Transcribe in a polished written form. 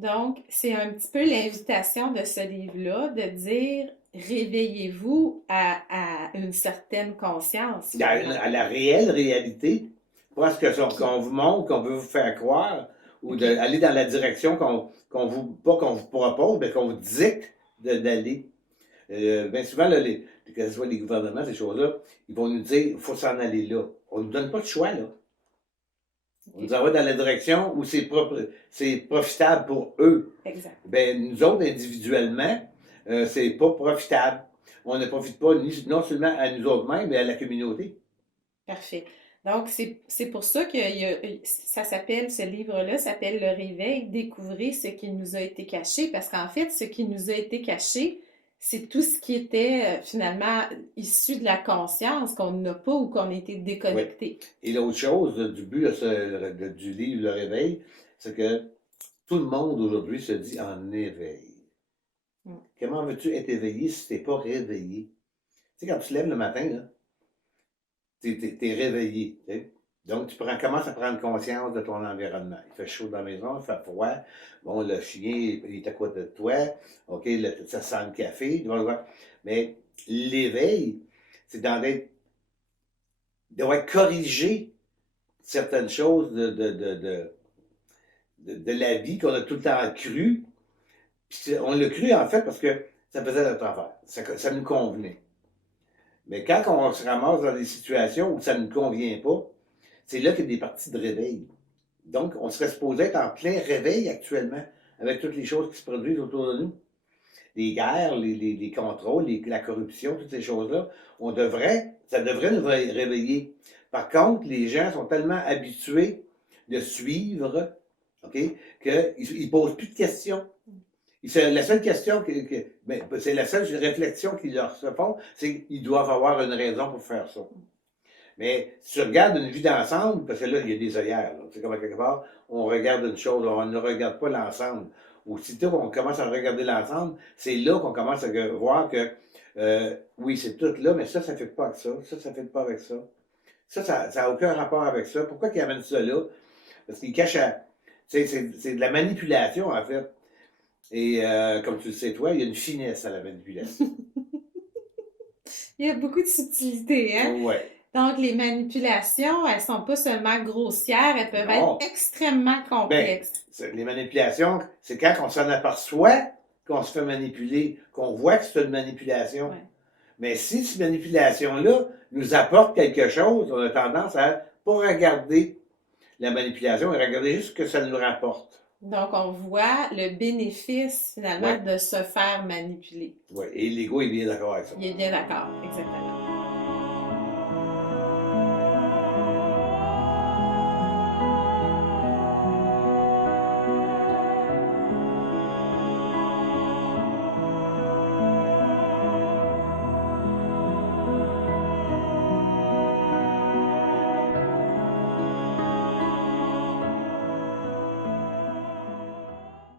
Donc, c'est un petit peu l'invitation de ce livre-là, de dire réveillez-vous à une certaine conscience, finalement. À la réelle réalité, pas ce Puis, qu'on vous montre, qu'on veut vous faire croire, ou OK, d'aller dans la direction qu'on vous, pas qu'on vous propose, mais qu'on vous dicte d'aller. Bien souvent, là, que ce soit les gouvernements, ces choses-là, ils vont nous dire il faut s'en aller là. On ne nous donne pas de choix, là. On OK, nous envoie dans la direction où c'est profitable pour eux. exact. Ben, nous autres, individuellement, c'est pas profitable. On ne profite pas non seulement à nous autres mêmes, mais à la communauté. Parfait. Donc, c'est pour ça que ça s'appelle, ce livre-là s'appelle Le Réveil, découvrir ce qui nous a été caché, parce qu'en fait, ce qui nous a été caché, c'est tout ce qui était finalement issu de la conscience qu'on n'a pas ou qu'on a été Oui. déconnecté. Et l'autre chose du but du livre Le Réveil, c'est que tout le monde aujourd'hui se dit en éveil. Mm. Comment veux-tu être éveillé si tu n'es pas réveillé? Tu sais, quand tu te lèves le matin, là, t'es réveillé. Tu sais. Donc, commences à prendre conscience de ton environnement. Il fait chaud dans la maison, il fait froid. Bon, le chien, il est à côté de toi. OK, ça sent le café. Mais l'éveil, c'est d'avoir corrigé certaines choses de la vie qu'on a tout le temps cru. Puis on l'a cru, en fait, parce que ça faisait notre affaire. Ça nous convenait. Mais quand on se ramasse dans des situations où ça ne nous convient pas, c'est là qu'il y a des parties de réveil. Donc, on serait supposé être en plein réveil actuellement, avec toutes les choses qui se produisent autour de nous. Les guerres, les contrôles, la corruption, toutes ces choses-là, ça devrait nous réveiller. Par contre, les gens sont tellement habitués de suivre, OK, qu'ils ne posent plus de questions. C'est la seule question, c'est la seule réflexion qu'ils leur se font, c'est qu'ils doivent avoir une raison pour faire ça. Mais si tu regardes une vie d'ensemble, parce que là, il y a des œillères, c'est comme à quelque part, on regarde une chose, on ne regarde pas l'ensemble. Aussitôt qu'on commence à regarder l'ensemble, c'est là qu'on commence à voir que, oui, c'est tout là, mais ça ne fait pas avec ça, ça ne fait pas avec ça. Ça n'a aucun rapport avec ça. Pourquoi qu'ils amènent ça là? Parce qu'ils cachent c'est de la manipulation, en fait. Et comme tu le sais, toi, il y a une finesse à la manipulation. Il y a beaucoup de subtilités, hein? Ouais. Donc, les manipulations, elles sont pas seulement grossières, elles peuvent être Non. extrêmement Ben, complexes. les manipulations, c'est quand on s'en aperçoit qu'on se fait manipuler, qu'on voit que c'est une manipulation. Ouais. Mais si cette manipulation-là nous apporte quelque chose, on a tendance à pas regarder la manipulation et regarder juste ce que ça nous rapporte. Donc, on voit le bénéfice, finalement, Ouais, de se faire manipuler. ouais. Et l'ego est bien d'accord avec ça. Il est bien d'accord, exactement.